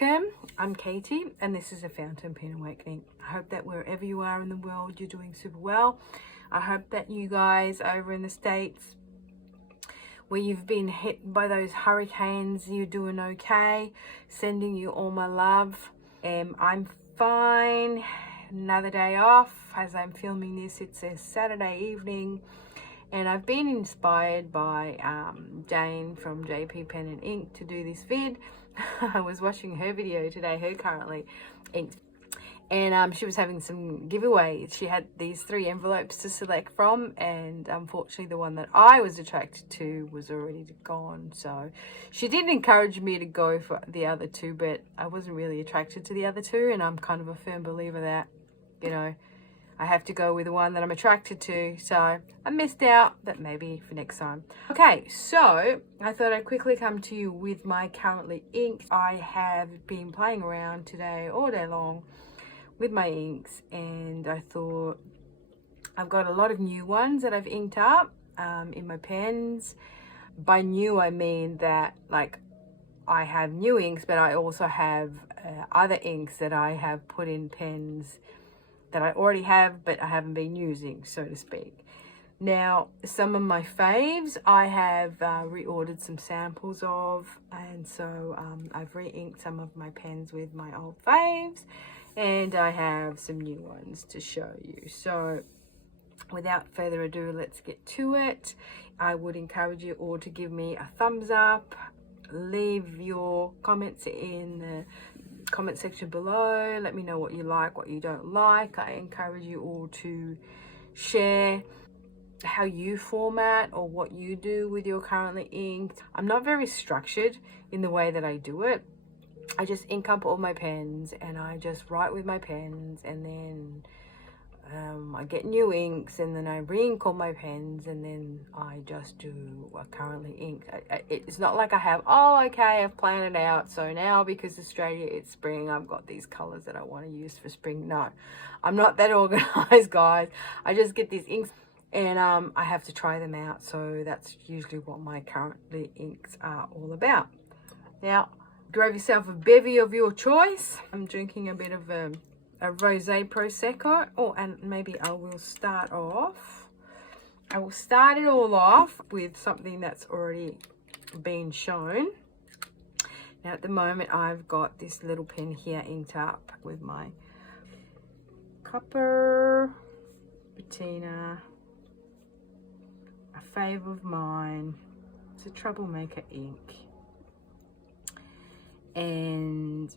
welcome. I'm Katie and this is a Fountain Pen Awakening. I hope that wherever you are in the world you're doing super well. I hope that you guys over in the States where you've been hit by those hurricanes, you're doing okay. Sending you all my love. I'm fine. Another day off. As I'm filming this, it's a Saturday evening. And I've been inspired by Jayne from JP Pen and Ink to do this vid. I was watching her video today, her currently inked. And she was having some giveaways. She had these 3 envelopes to select from, and unfortunately the one that I was attracted to was already gone. So she did encourage me to go for the other 2, but I wasn't really attracted to the other 2, and I'm kind of a firm believer that, you know, I have to go with the one that I'm attracted to. So I missed out, but maybe for next time. Okay, so I thought I'd quickly come to you with my currently inked. I have been playing around today all day long with my inks, and I thought I've got a lot of new ones that I've inked up in my pens. By new I mean that like I have new inks, but I also have other inks that I have put in pens that I already have but I haven't been using, so to speak. Now some of my faves I have reordered some samples of, and so I've re-inked some of my pens with my old faves, and I have some new ones to show you. So without further ado, let's get to it. I would encourage you all to give me a thumbs up, leave your comments in the comment section below, let me know what you like, what you don't like. I encourage you all to share how you format or what you do with your currently inked. I'm not very structured in the way that I do it. I just ink up all my pens and I just write with my pens, and then I get new inks, and then I re-ink all my pens, and then I just do a currently inked. It's not like I have, oh okay, I've planned it out, so now because Australia it's spring, I've got these colors that I want to use for spring. No, I'm not that organized, guys. I just get these inks and I have to try them out. So that's usually what my currently inks are all about. Now, grab yourself a bevy of your choice. I'm drinking a bit of a rosé prosecco. Oh, and maybe I will start off. I will start it all off with something that's already been shown. Now at the moment I've got this little pen here inked up with my Copper Patina, a fave of mine. It's a troublemaker ink. And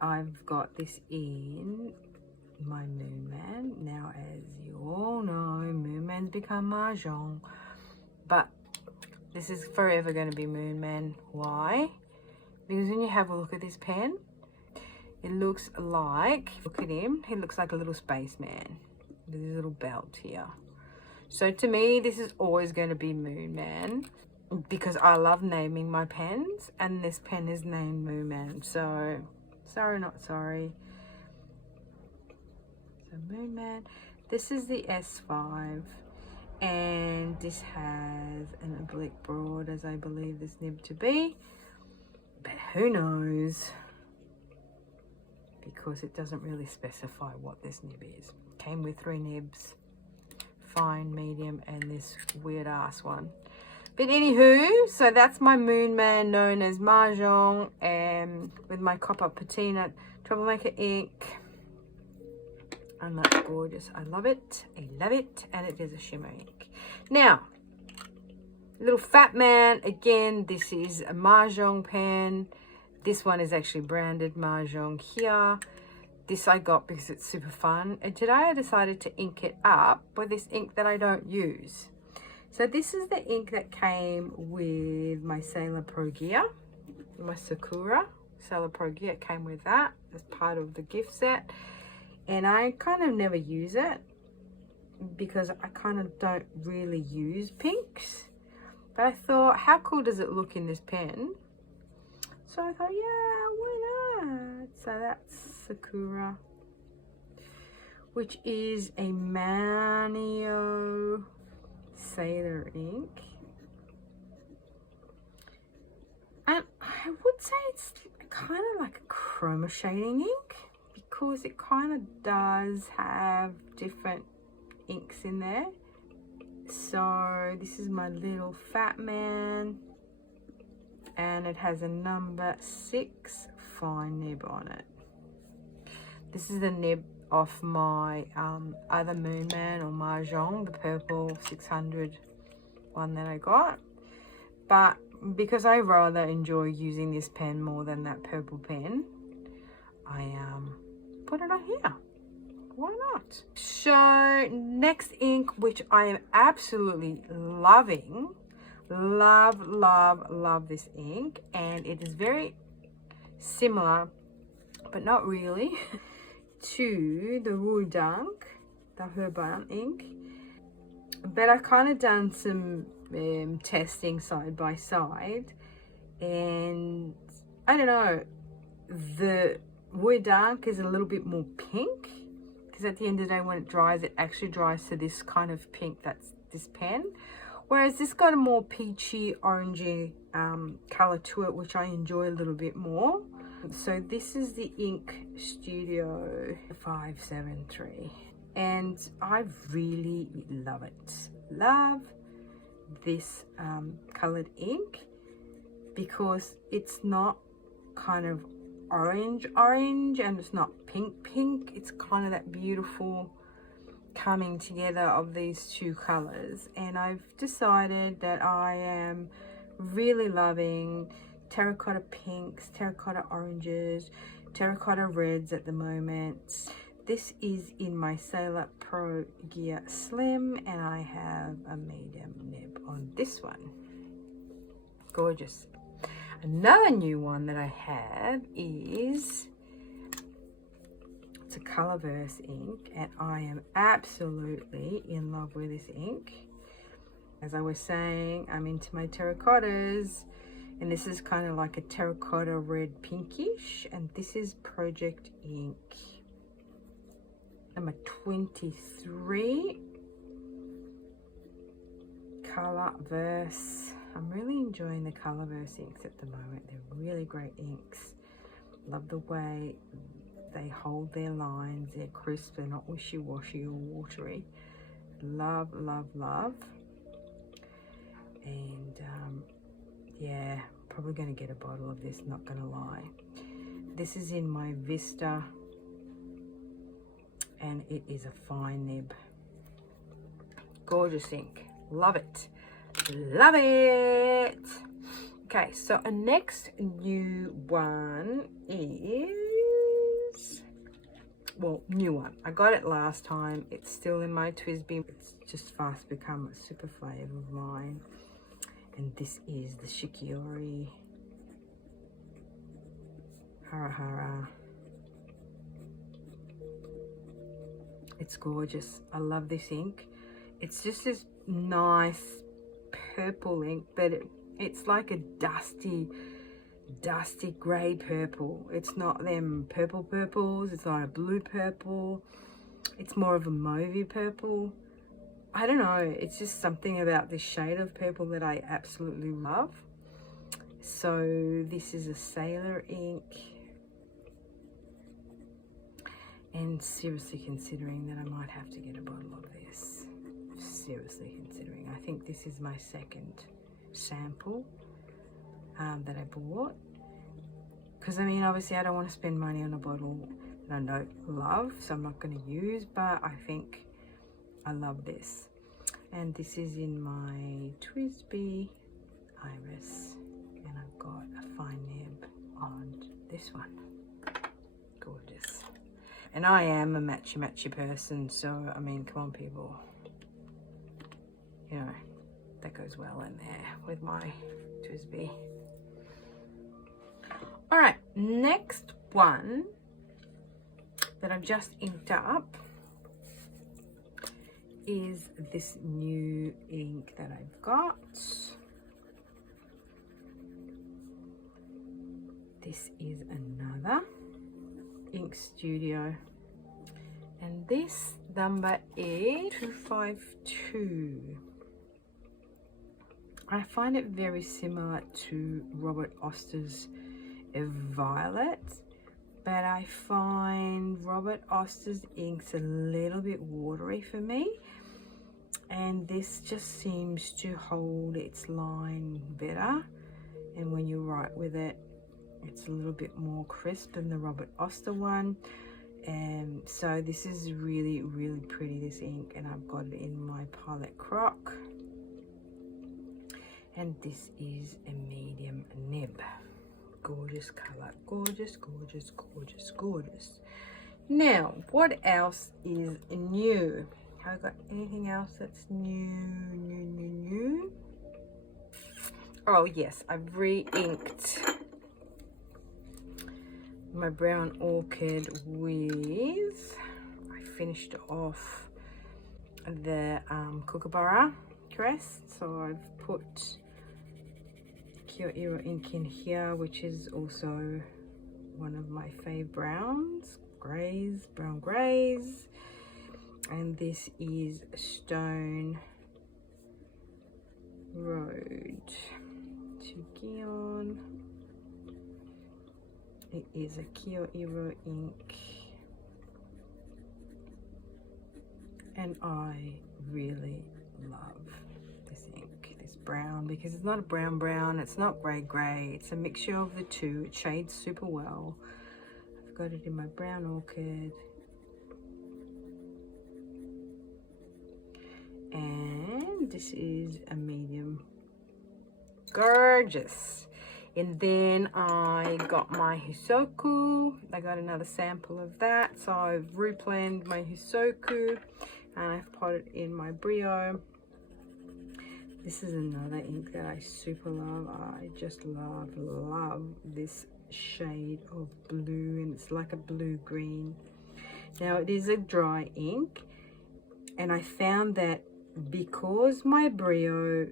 I've got this in my Moonman. Now, as you all know, Moonman's become Majohn, but this is forever going to be Moonman. Why? Because when you have a look at this pen, it looks like, look at him, he looks like a little spaceman with his little belt here. So to me, this is always going to be Moonman, because I love naming my pens, and this pen is named Moonman. So sorry, not sorry. So Moonman. This is the S5, and this has an oblique broad, as I believe this nib to be, but who knows, because it doesn't really specify what this nib is. Came with 3 nibs, fine, medium, and this weird ass one. But anywho, so that's my Moonman known as Majohn, and with my Copper Patina Troublemaker ink. And that's gorgeous. I love it. I love it. And it is a shimmer ink. Now, little fat man. Again, this is a Majohn pen. This one is actually branded Majohn here. This I got because it's super fun. And today I decided to ink it up with this ink that I don't use. So this is the ink that came with my Sailor Pro gear, my Sakura Sailor Pro gear. It came with that as part of the gift set, and I kind of never use it because I kind of don't really use pinks, but I thought, how cool does it look in this pen? So I thought, yeah, why not? So that's Sakura, which is a Manyo Sailor ink, and I would say it's kind of like a chroma shading ink, because it kind of does have different inks in there. So this is my little fat man, and it has a number 6 fine nib on it. This is the nib off my other Moonman or Majohn, the purple 600 one that I got. But because I rather enjoy using this pen more than that purple pen, I put it on here. Why not? So next ink, which I am absolutely loving, love this ink, and it is very similar but not really to the Dunk, the Herbal ink, but I've kind of done some testing side by side, and I don't know, the Dunk is a little bit more pink, because at the end of the day when it dries, it actually dries to this kind of pink that's this pen, whereas this got a more peachy orangey color to it, which I enjoy a little bit more. So this is the Ink Studio 573, and I really love it. Love this colored ink, because it's not kind of orange and it's not pink. It's kind of that beautiful coming together of these two colors, and I've decided that I am really loving terracotta pinks, terracotta oranges, terracotta reds at the moment. This is in my Sailor Pro Gear Slim, and I have a medium nib on this one. Gorgeous. Another new one that I have is, it's a Colorverse ink, and I am absolutely in love with this ink. As I was saying, I'm into my terracottas, and this is kind of like a terracotta red pinkish, and this is Project Ink number 23, Colorverse. I'm really enjoying the Colorverse inks at the moment. They're really great inks. Love the way they hold their lines. They're crisp, they're not wishy-washy or watery. Love. And yeah, probably going to get a bottle of this, not going to lie. This is in my Vista, and it is a fine nib. Gorgeous ink. Love it. Love it. Okay, so our next new one is, well, new one. I got it last time. It's still in my TWSBI. It's just fast become a super flavor of mine. And this is the Shikiori Hara. It's gorgeous. I love this ink. It's just this nice purple ink, but it's like a dusty grey purple. It's not them purples. It's not a blue purple. It's more of a mauvey purple. I don't know, it's just something about this shade of purple that I absolutely love. So this is a Sailor ink, and seriously considering that I might have to get a bottle of this. Seriously considering. I think this is my second sample that I bought, because I mean, obviously I don't want to spend money on a bottle that I don't love, so I'm not going to use, but I think I love this. And this is in my TWSBI Iris, and I've got a fine nib on this one. Gorgeous. And I am a matchy person, so I mean, come on people, you know, that goes well in there with my TWSBI. All right, next one that I've just inked up is this new ink that I've got. This is another Ink Studio, and this number is 252. I find it very similar to Robert Oster's violet, but I find Robert Oster's inks a little bit watery for me, and this just seems to hold its line better, and when you write with it, it's a little bit more crisp than the Robert Oster one. And so this is really, really pretty, this ink, and I've got it in my Pilot Croc, and this is a medium nib. Gorgeous color, gorgeous, gorgeous, gorgeous, gorgeous. Now, what else is new? Have I got anything else that's new? Oh yes, I've re-inked my brown orchid with, I finished off the Kookaburra crest, so I've put Ryokyuiro ink in here, which is also one of my fave browns, brown grays, and this is Stone Road to Gion. It is a Ryokyuiro ink, and I really love this ink, this brown, because it's not a brown, it's not grey, it's a mixture of the two. It shades super well. I've got it in my brown orchid, and this is a medium. Gorgeous. And then I got my Hisoku. I got another sample of that, so I've replanned my Hisoku and I've put it in my Brio. This is another ink that I super love. I just love this shade of blue, and it's like a blue green. Now it is a dry ink, and I found that because my Brio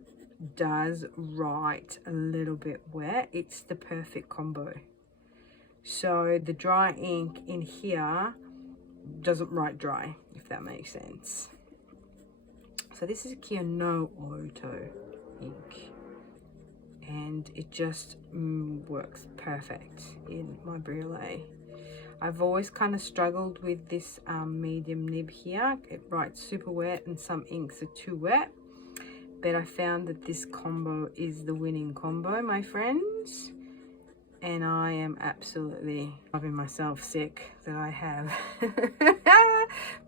does write a little bit wet, it's the perfect combo. So the dry ink in here doesn't write dry, if that makes sense. So this is Kyo No Oto ink, and it just works perfect in my Briolette. I've always kind of struggled with this medium nib here. It writes super wet and some inks are too wet, but I found that this combo is the winning combo, my friends, and I am absolutely loving myself sick that I have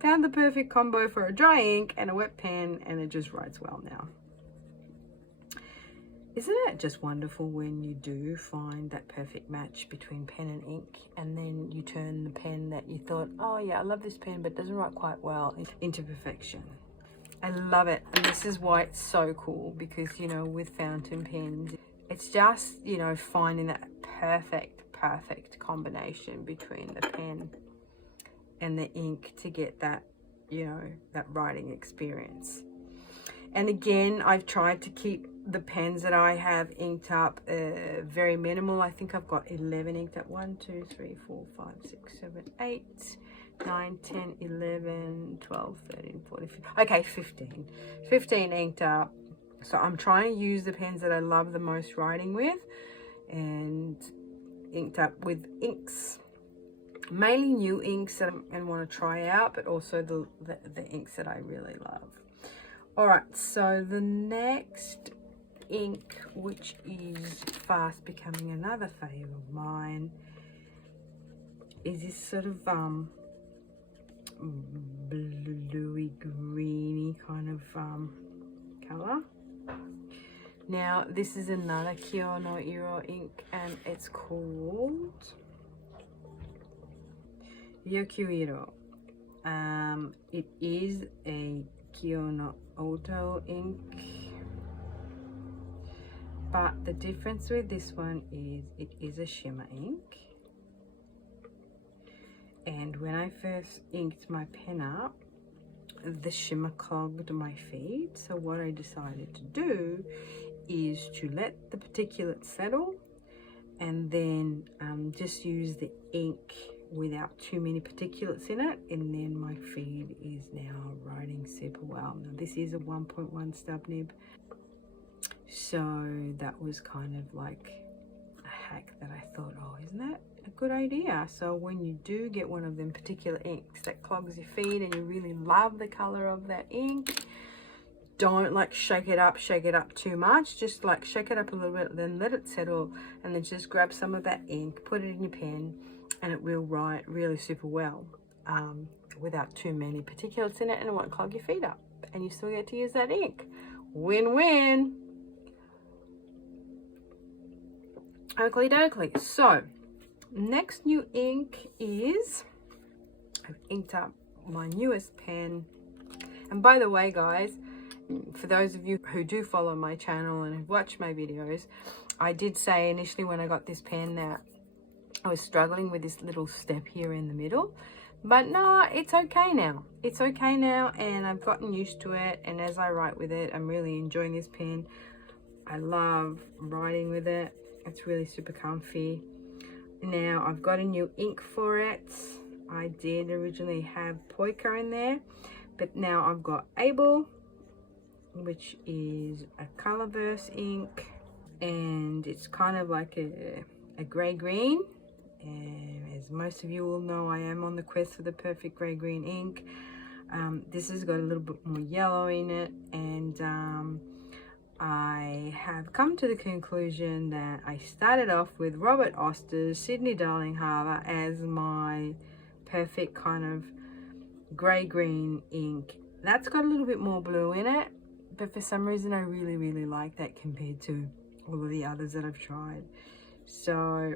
found the perfect combo for a dry ink and a wet pen, and it just writes well now. Isn't it just wonderful when you do find that perfect match between pen and ink, and then you turn the pen that you thought, oh yeah, I love this pen but doesn't write quite well, into perfection. I love it, and this is why it's so cool, because, you know, with fountain pens, it's just, you know, finding that perfect combination between the pen and the ink to get that, you know, that writing experience. And again, I've tried to keep the pens that I have inked up very minimal. I think I've got 11 inked up. 1, 2, 3, 4, 5, 6, 7, 8, 9, 10, 11, 12, 13, 14, 15. Okay, 15 inked up. So I'm trying to use the pens that I love the most writing with, and inked up with inks, mainly new inks that I want to try out, but also the inks that I really love. All right, so the next ink, which is fast becoming another favorite of mine, is this sort of bluey greeny kind of color. Now this is another Kyo No Oto ink, and it's called Ryokyuiro. It is a Kyo No Oto ink, but the difference with this one is it is a shimmer ink, and when I first inked my pen up, the shimmer clogged my feed. So what I decided to do is to let the particulate settle, and then just use the ink without too many particulates in it, and then my feed is now writing super well. Now this is a 1.1 stub nib, so that was kind of like a hack that I thought, oh, isn't that a good idea? So when you do get one of them particular inks that clogs your feet and you really love the color of that ink, don't like shake it up too much. Just like shake it up a little bit, then let it settle, and then just grab some of that ink, put it in your pen, and it will write really super well without too many particulates in it, and it won't clog your feet up, and you still get to use that ink. Win-win. Oakley dokley. So next new ink is, I've inked up my newest pen. And by the way, guys, for those of you who do follow my channel and watch my videos, I did say initially when I got this pen that I was struggling with this little step here in the middle, but no, it's okay now. It's okay now, and I've gotten used to it, and as I write with it, I'm really enjoying this pen. I love writing with it. It's really super comfy. Now I've got a new ink for it. I did originally have Poika in there, but now I've got Able, which is a Colorverse ink, and it's kind of like a grey green. And as most of you will know, I am on the quest for the perfect grey green ink. This has got a little bit more yellow in it, and I have come to the conclusion that I started off with Robert Oster's Sydney Darling Harbour as my perfect kind of grey green ink. That's got a little bit more blue in it, but for some reason I really like that compared to all of the others that I've tried. So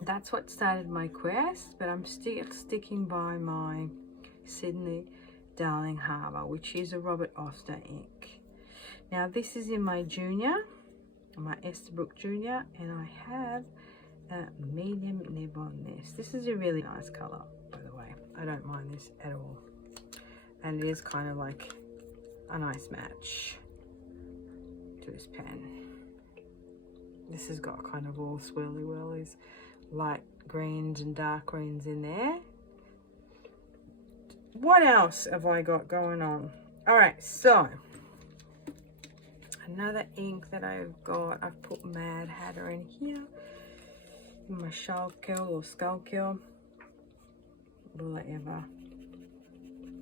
that's what started my quest, but I'm still sticking by my Sydney Darling Harbour, which is a Robert Oster ink. Now this is in my junior, my Esterbrook Junior, and I have a medium nib on this. This is a really nice colour, by the way. I don't mind this at all, and it is kind of like a nice match to this pen. This has got kind of all swirly whirlies, light greens and dark greens in there. What else have I got going on? All right, so another ink that I've got, I've put Mad Hatter in here, my Shuylkill or Shuylkill, will I ever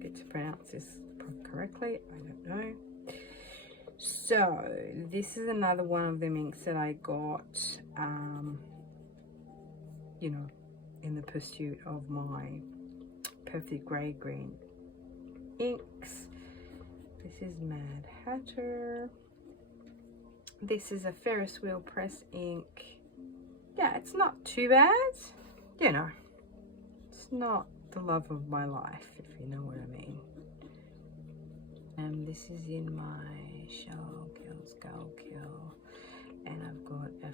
get to pronounce this correctly? I don't know. So this is another one of them inks that I got you know, in the pursuit of my perfect grey green inks. This is Mad Hatter. This is a Ferris wheel press ink. Yeah, it's not too bad, you know. It's not the love of my life, if you know what I mean. And this is in my Shuylkill, and I've got a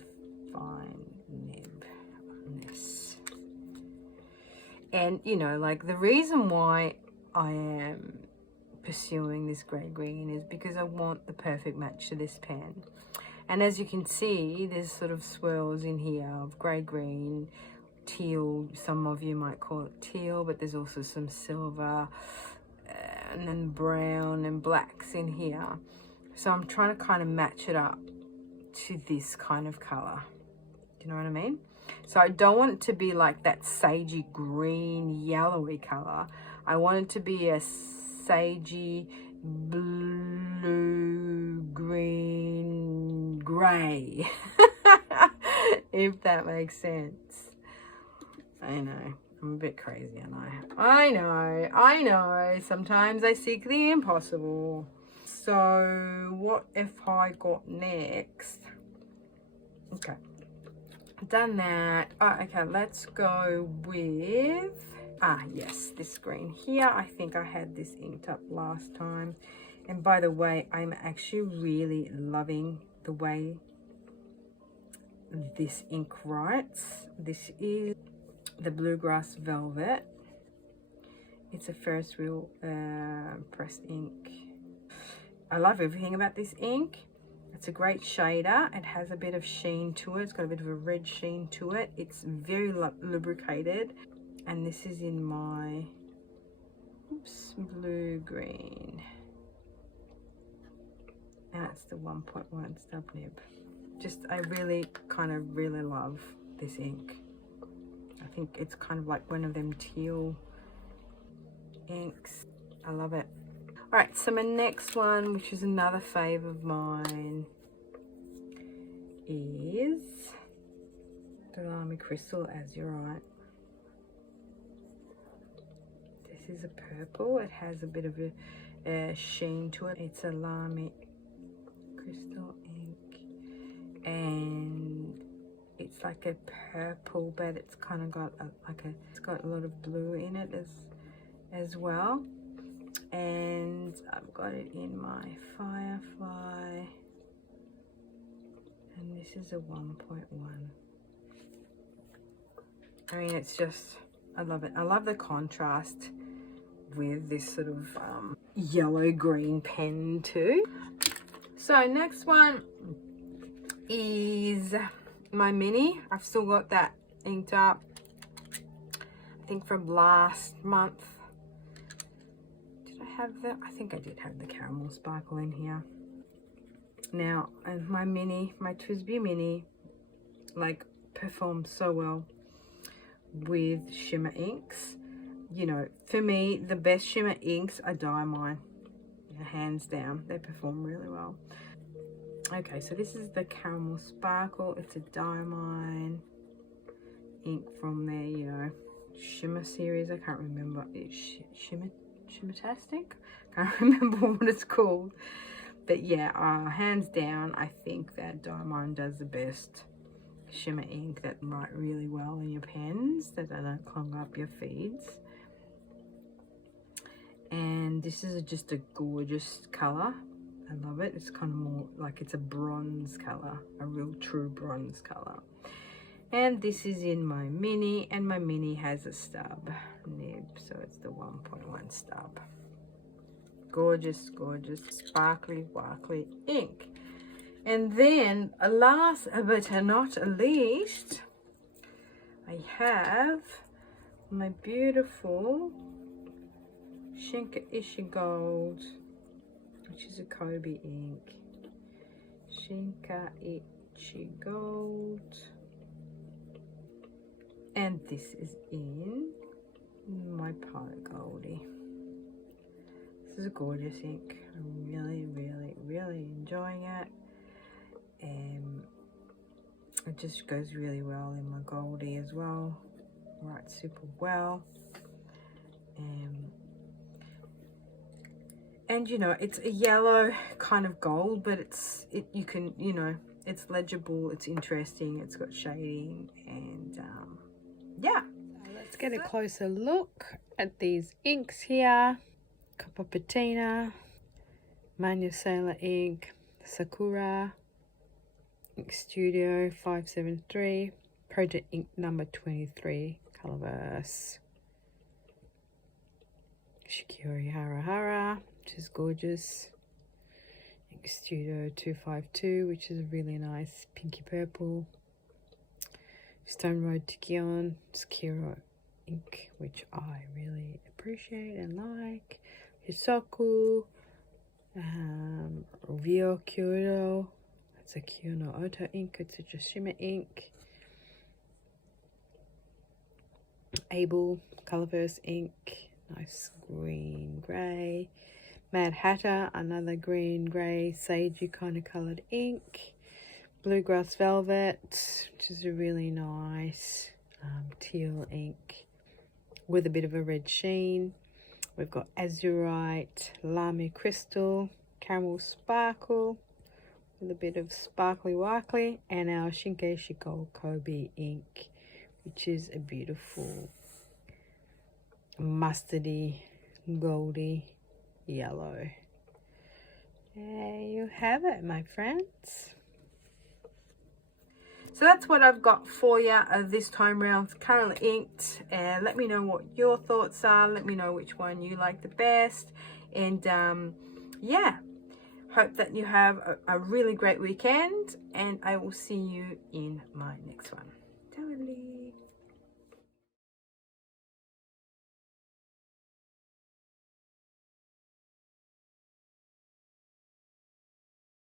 fine nib on this. And you know, like the reason why I am pursuing this grey green is because I want the perfect match to this pen. And as you can see, there's sort of swirls in here of grey green, teal, some of you might call it teal, but there's also some silver, and then brown and blacks in here. So I'm trying to kind of match it up to this kind of color. Do you know what I mean? So I don't want it to be like that sagey green yellowy color. I want it to be a sagey blue green gray. If that makes sense. I know, I'm a bit crazy, aren't I? I know, sometimes I seek the impossible. So what if I got next? Okay, done that. Oh, okay, let's go with, yes, this green here. I think I had this inked up last time. And by the way, I'm actually really loving the way this ink writes. This is the Bluegrass Velve. It's a Ferris wheel press ink. I love everything about this ink. It's a great shader. It has a bit of sheen to it. It's got a bit of a red sheen to it. It's very lubricated. And this is in my blue green. And it's the 1.1 stub nib. I really really love this ink. I think it's kind of like one of them teal inks. I love it. All right, so my next one, which is another fave of mine, is the Lamy Crystal Azurite. This is a purple. It has a bit of a sheen to it. It's a Lamy Crystal ink, and it's like a purple, but it's kind of got it's got a lot of blue in it as well. And I've got it in my Firefly, and this is a 1.1. I mean, it's just, I love it. I love the contrast with this sort of yellow green pen too. So next one is my mini. I've still got that inked up, I think from last month. Have the, I think I did have the caramel sparkle in here. Now, and my TWSBI mini, like, performs so well with shimmer inks. You know, for me, the best shimmer inks are Diamine, hands down. They perform really well. Okay, so this is the caramel sparkle. It's a Diamine ink from their, you know, shimmer series. I can't remember. It's Shimmertastic? Can't remember what it's called. But yeah, hands down, I think that Diamine does the best shimmer ink that write really well in your pens, that don't clog up your feeds. And this is just a gorgeous color. I love it. It's kind of more like it's a bronze color, a real true bronze color. And this is in my mini, and my mini has a stub nib, so it's the 1.1 stub. Gorgeous, gorgeous, sparkly, sparkly ink. And then, last but not least, I have my beautiful Shikiori, which is a Kobe ink. Shikiori. And this is in my Pilot Goldie. This is a gorgeous ink. I'm really, really, really enjoying it. It just goes really well in my Goldie as well. Writes super well. And you know, it's a yellow kind of gold, but you can, you know, it's legible, it's interesting, it's got shading, and yeah. So let's get a closer look at these inks here. Copper Patina, Manyo Sailor ink, Sakura, Ink Studio 573, Project Ink number 23, Colorverse, Shikiori Hara, which is gorgeous, Ink Studio 252, which is a really nice pinky purple, Stone Road to Gion, Sakura ink, which I really appreciate and like, Hisoku, Ryokyuiro, that's a Kyo No Oto ink, it's a shimmer ink, Able, Colorverse ink, nice green grey, Mad Hatter, another green grey sagey kind of coloured ink, Bluegrass Velvet, which is a really nice teal ink with a bit of a red sheen. We've got Azurite, Lamy Crystal, Caramel Sparkle with a bit of sparkly wakly, and our Shikiori Kobe ink, which is a beautiful mustardy, goldy yellow. There you have it, my friends. So that's what I've got for you this time round. It's currently inked, and let me know what your thoughts are. Let me know which one you like the best, and yeah, hope that you have a really great weekend, and I will see you in my next one.